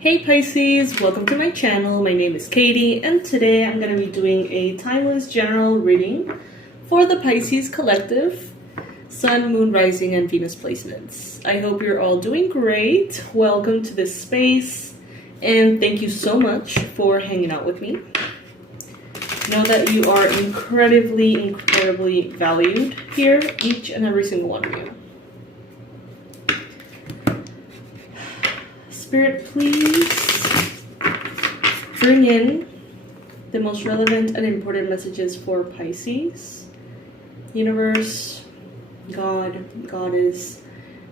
Hey Pisces, welcome to my channel. My name is Katie, and today I'm going to be doing a timeless general reading for the Pisces collective, Sun, Moon, Rising, and Venus placements. I hope you're all doing great. Welcome to this space, and thank you so much for hanging out with me. Know that you are incredibly valued here, each and every single one of you. Spirit, please bring in the most relevant and important messages for Pisces. Universe, God, Goddess,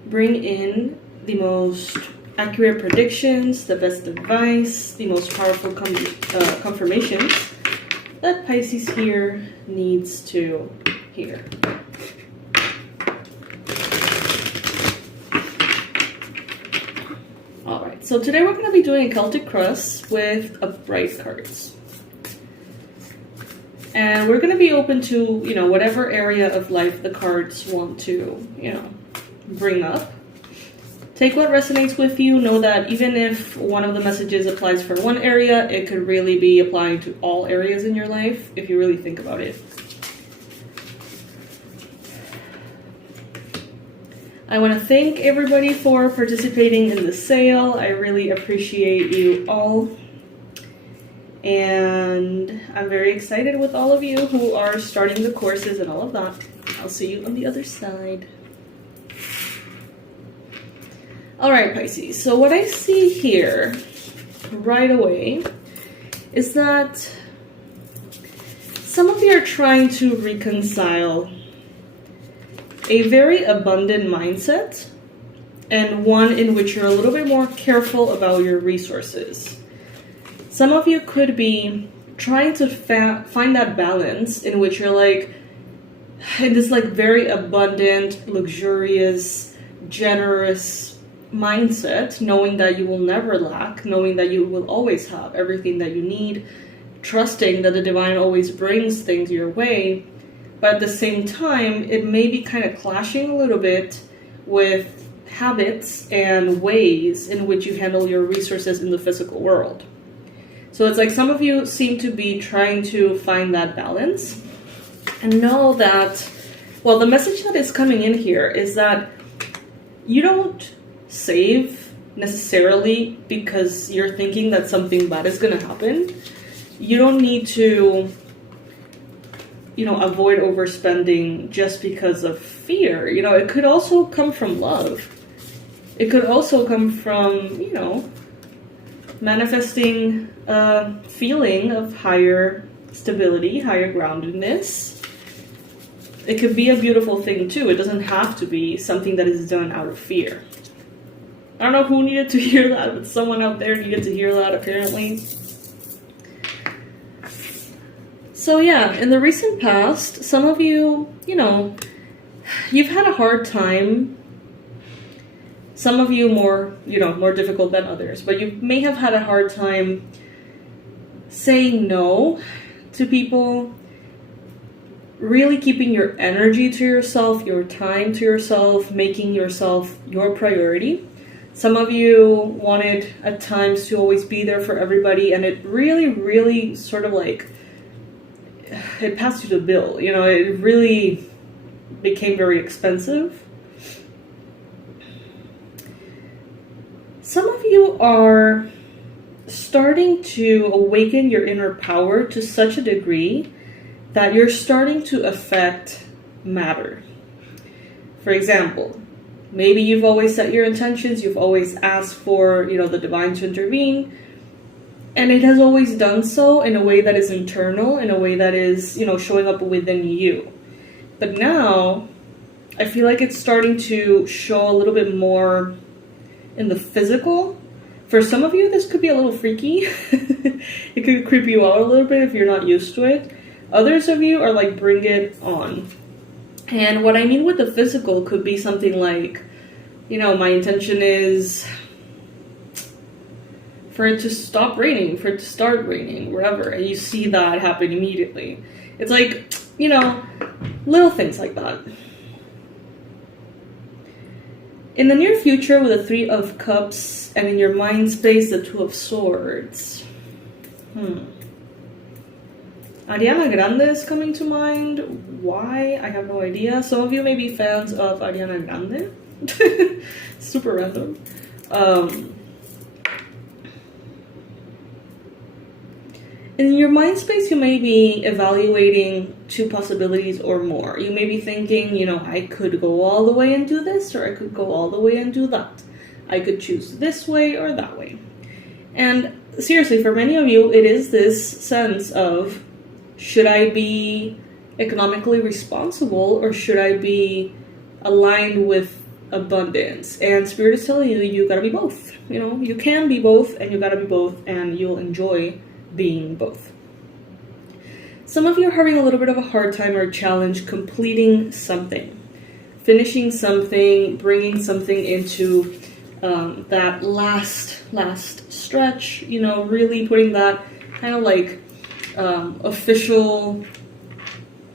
bring in the most accurate predictions, the best advice, the most powerful confirmations that Pisces here needs to hear. Alright, so today we're going to be doing a Celtic cross with upright cards. And we're going to be open to, whatever area of life the cards want to, bring up. Take what resonates with you. Know that even if one of the messages applies for one area, it could really be applying to all areas in your life if you really think about it. I want to thank everybody for participating in the sale. I really appreciate you all. And I'm very excited with all of you who are starting the courses and all of that. I'll see you on the other side. Alright, Pisces. So what I see here right away is that some of you are trying to reconcile a very abundant mindset and one in which you're a little bit more careful about your resources. Some of you could be trying to find that balance in which you're like in this very abundant, luxurious, generous mindset, knowing that you will never lack, knowing that you will always have everything that you need, trusting that the divine always brings things your way. But at the same time, it may be kind of clashing a little bit with habits and ways in which you handle your resources in the physical world. So it's like some of you seem to be trying to find that balance and know that, well, the message that is coming in here is that you don't save necessarily because you're thinking that something bad is going to happen. You don't need to avoid overspending just because of fear. It could also come from love. It could also come from, manifesting a feeling of higher stability, higher groundedness. It could be a beautiful thing too. It doesn't have to be something that is done out of fear. I don't know who needed to hear that, but someone out there needed to hear that apparently. So yeah, in the recent past, some of you, you've had a hard time. Some of you more difficult than others, but you may have had a hard time saying no to people, really keeping your energy to yourself, your time to yourself, making yourself your priority. Some of you wanted at times to always be there for everybody, and it really sort of it passed you the bill. It really became very expensive. Some of you are starting to awaken your inner power to such a degree that you're starting to affect matter. For example, maybe you've always set your intentions, you've always asked for, the divine to intervene, and it has always done so in a way that is internal, in a way that is, showing up within you. But now, I feel like it's starting to show a little bit more in the physical. For some of you, this could be a little freaky. It could creep you out a little bit if you're not used to it. Others of you are like, bring it on. And what I mean with the physical could be something like, my intention is for it to stop raining, for it to start raining, wherever, and you see that happen immediately. It's like, little things like that. In the near future, with the Three of Cups, and in your mind space, the Two of Swords. Ariana Grande is coming to mind. Why? I have no idea. Some of you may be fans of Ariana Grande. Super random. In your mind space, you may be evaluating two possibilities or more. You may be thinking, you know, I could go all the way and do this, or I could go all the way and do that. I could choose this way or that way. And seriously, for many of you, it is this sense of, should I be economically responsible, or should I be aligned with abundance? And Spirit is telling you, you gotta be both. You know, you can be both, and you gotta be both, and you'll enjoy being both. Some of you are having a little bit of a hard time or challenge completing something, finishing something, bringing something into that last stretch, you know, really putting that kind of like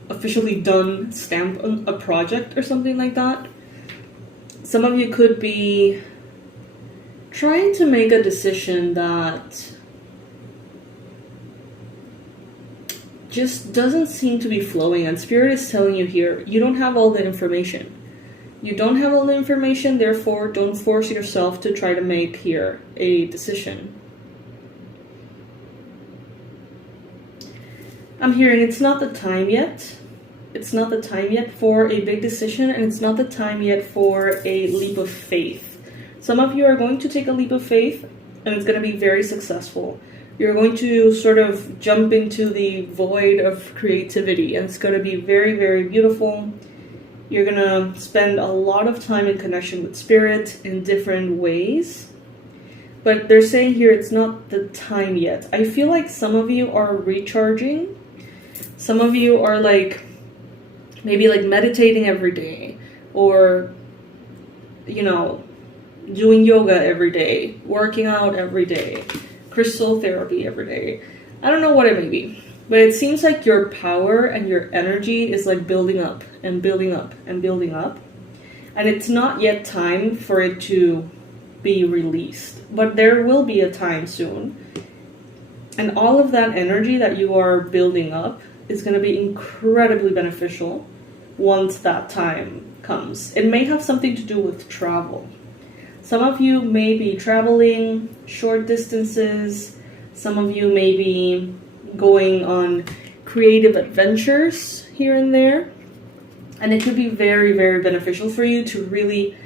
officially done stamp on a project or something like that. Some of you could be trying to make a decision that just doesn't seem to be flowing, and Spirit is telling you here, you don't have all the information. You don't have all the information, therefore don't force yourself to try to make here a decision. I'm hearing it's not the time yet. It's not the time yet for a big decision, and it's not the time yet for a leap of faith. Some of you are going to take a leap of faith, and it's going to be very successful. You're going to sort of jump into the void of creativity, and it's going to be very, very beautiful. You're going to spend a lot of time in connection with Spirit in different ways. But they're saying here it's not the time yet. I feel like some of you are recharging. Some of you are like, maybe like meditating every day, or, you know, doing yoga every day, working out every day, crystal therapy every day. I don't know what it may be, but it seems like your power and your energy is like building up and building up and building up. And it's not yet time for it to be released, but there will be a time soon. And all of that energy that you are building up is going to be incredibly beneficial once that time comes. It may have something to do with travel. Some of you may be traveling short distances. Some of you may be going on creative adventures here and there. And it could be very, very beneficial for you to really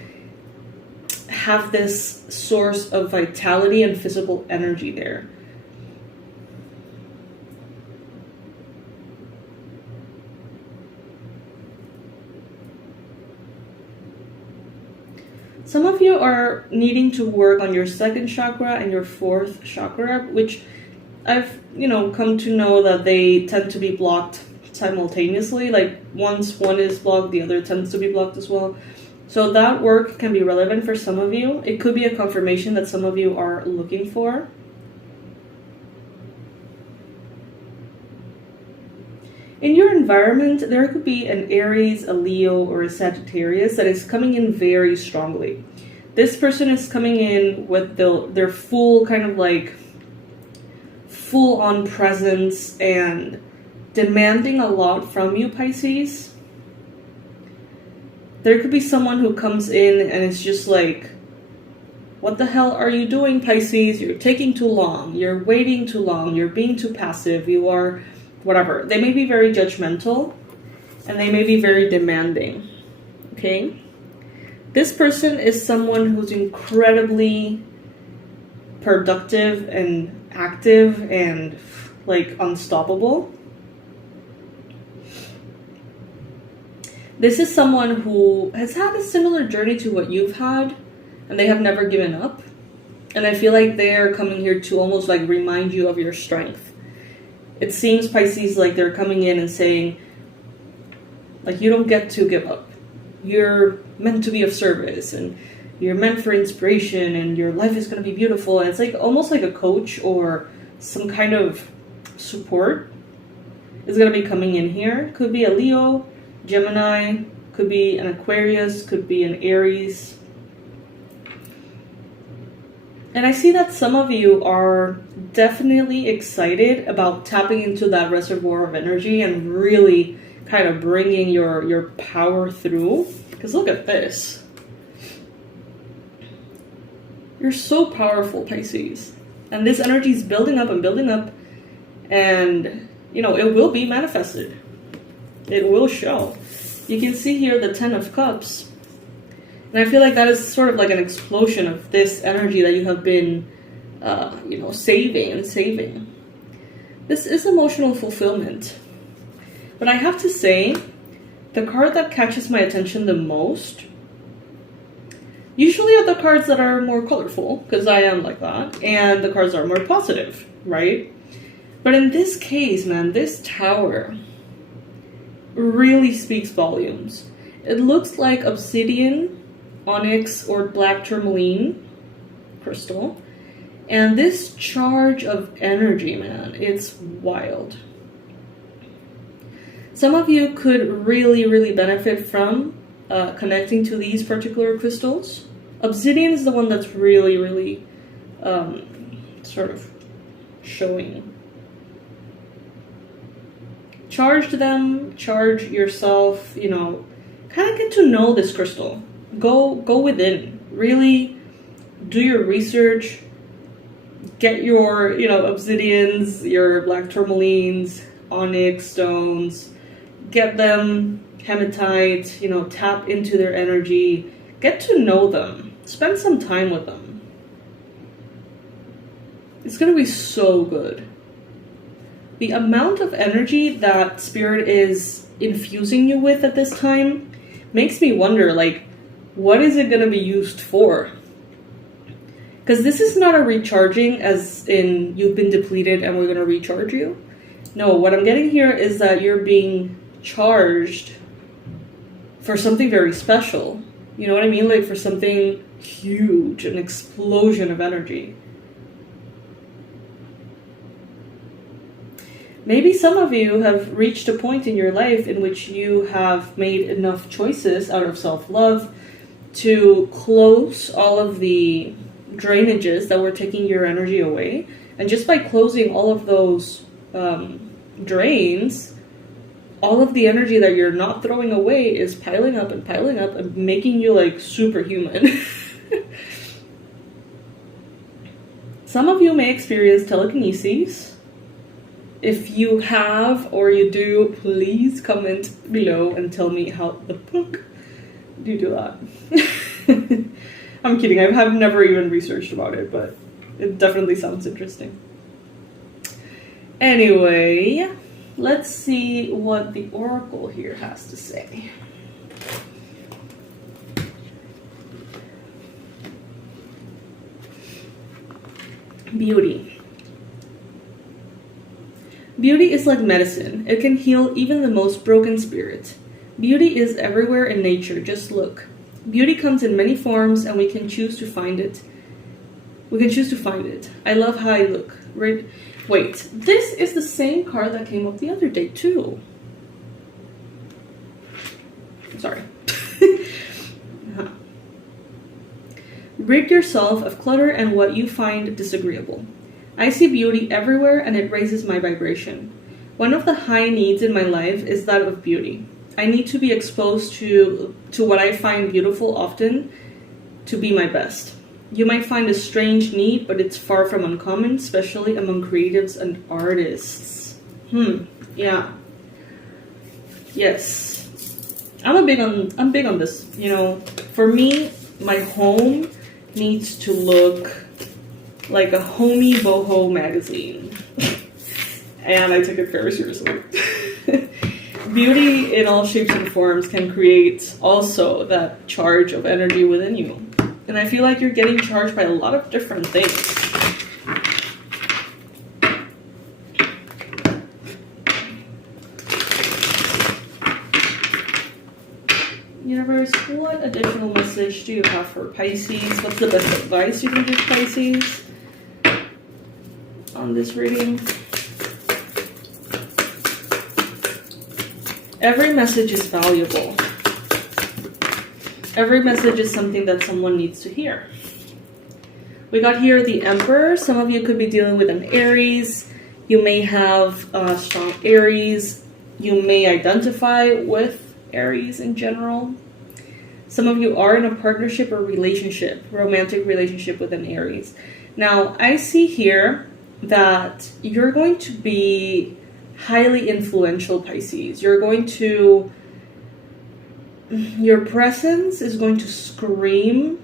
have this source of vitality and physical energy there. Some of you are needing to work on your second chakra and your fourth chakra, which I've, come to know that they tend to be blocked simultaneously. Like once one is blocked, the other tends to be blocked as well. So that work can be relevant for some of you. It could be a confirmation that some of you are looking for. In your environment, there could be an Aries, a Leo, or a Sagittarius that is coming in very strongly. This person is coming in with their full kind of like full-on presence and demanding a lot from you, Pisces. There could be someone who comes in and it's just like, what the hell are you doing, Pisces? You're taking too long. You're waiting too long. You're being too passive. You are whatever. They may be very judgmental and they may be very demanding. Okay? This person is someone who's incredibly productive and active and like unstoppable. This is someone who has had a similar journey to what you've had, and they have never given up. And I feel like they are coming here to almost like remind you of your strength. It seems, Pisces, like they're coming in and saying, like, you don't get to give up. You're meant to be of service, and you're meant for inspiration, and your life is going to be beautiful. And it's like almost like a coach or some kind of support is going to be coming in here. Could be a Leo, Gemini, could be an Aquarius, could be an Aries. And I see that some of you are definitely excited about tapping into that reservoir of energy and really kind of bringing your power through. Because look at this. You're so powerful, Pisces. And this energy is building up and building up. And, you know, it will be manifested. It will show. You can see here the 10 of Cups. And I feel like that is sort of like an explosion of this energy that you have been, you know, saving and saving. This is emotional fulfillment. But I have to say, the card that catches my attention the most usually are the cards that are more colorful, because I am like that, and the cards are more positive, right? But in this case, man, this Tower really speaks volumes. It looks like obsidian, onyx, or black tourmaline crystal. And this charge of energy, man, it's wild. Some of you could really, really benefit from connecting to these particular crystals. Obsidian is the one that's really, really sort of showing. Charge them, charge yourself, you know, kind of get to know this crystal. Go within. Really do your research. Get your, you know, obsidians, your black tourmalines, onyx stones. Get them, hematite, you know, tap into their energy. Get to know them. Spend some time with them. It's going to be so good. The amount of energy that Spirit is infusing you with at this time makes me wonder, like, what is it going to be used for? Because this is not a recharging as in you've been depleted and we're going to recharge you. No, what I'm getting here is that you're being charged for something very special. You know what I mean? Like for something huge, an explosion of energy. Maybe some of you have reached a point in your life in which you have made enough choices out of self-love to close all of the drainages that were taking your energy away. And just by closing all of those drains, all of the energy that you're not throwing away is piling up and making you like superhuman. Some of you may experience telekinesis. If you have or you do, please comment below and tell me how the fuck do you do that. I'm kidding, I've never even researched about it, but it definitely sounds interesting. Anyway, let's see what the Oracle here has to say. Beauty. Beauty is like medicine. It can heal even the most broken spirit. Beauty is everywhere in nature. Just look. Beauty comes in many forms and we can choose to find it. I love how I look. Right? Wait, this is the same card that came up the other day too. I'm sorry. Rid yourself of clutter and what you find disagreeable. I see beauty everywhere and it raises my vibration. One of the high needs in my life is that of beauty. I need to be exposed to what I find beautiful often to be my best. You might find a strange need, but it's far from uncommon, especially among creatives and artists. Yeah. Yes. I'm big on this. You know, for me, my home needs to look like a homey boho magazine. And I take it very seriously. Beauty in all shapes and forms can create also that charge of energy within you. And I feel like you're getting charged by a lot of different things. Universe, what additional message do you have for Pisces? What's the best advice you can give Pisces on this reading? Every message is valuable. Every message is something that someone needs to hear. We got here the Emperor. Some of you could be dealing with an Aries. You may have strong Aries. You may identify with Aries in general. Some of you are in a partnership or relationship, romantic relationship with an Aries. Now, I see here that you're going to be highly influential, Pisces. Your presence is going to scream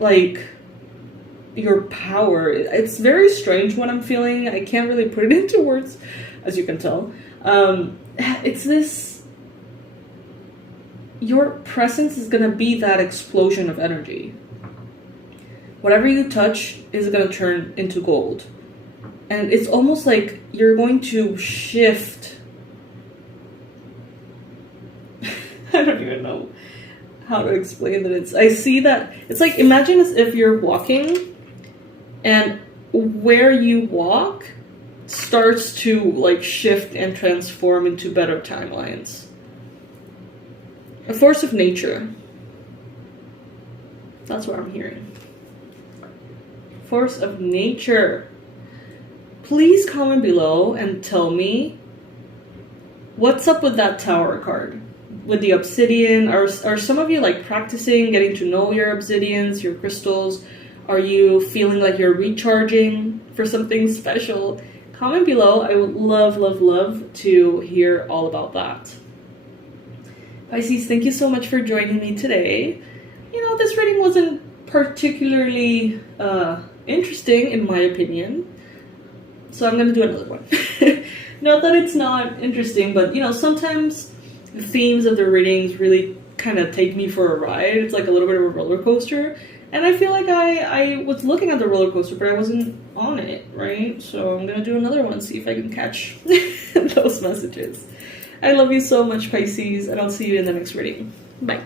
like your power. It's very strange what I'm feeling. I can't really put it into words, as you can tell. It's this, your presence is gonna be that explosion of energy. Whatever you touch is gonna turn into gold. And it's almost like you're going to shift. I don't even know how to explain that. I see that, it's like, imagine as if you're walking and where you walk starts to like shift and transform into better timelines. A force of nature. That's what I'm hearing. Force of nature. Please comment below and tell me what's up with that Tower card. With the obsidian, are some of you like practicing getting to know your obsidians, your crystals? Are you feeling like you're recharging for something special? Comment below. I would love, love, love to hear all about that. Pisces, thank you so much for joining me today. You know, this reading wasn't particularly interesting in my opinion, so I'm gonna do another one. Not that it's not interesting, but you know, sometimes the themes of the readings really kind of take me for a ride. It's like a little bit of a roller coaster. And I feel like I was looking at the roller coaster, but I wasn't on it, right? So I'm going to do another one, see if I can catch those messages. I love you so much, Pisces, and I'll see you in the next reading. Bye.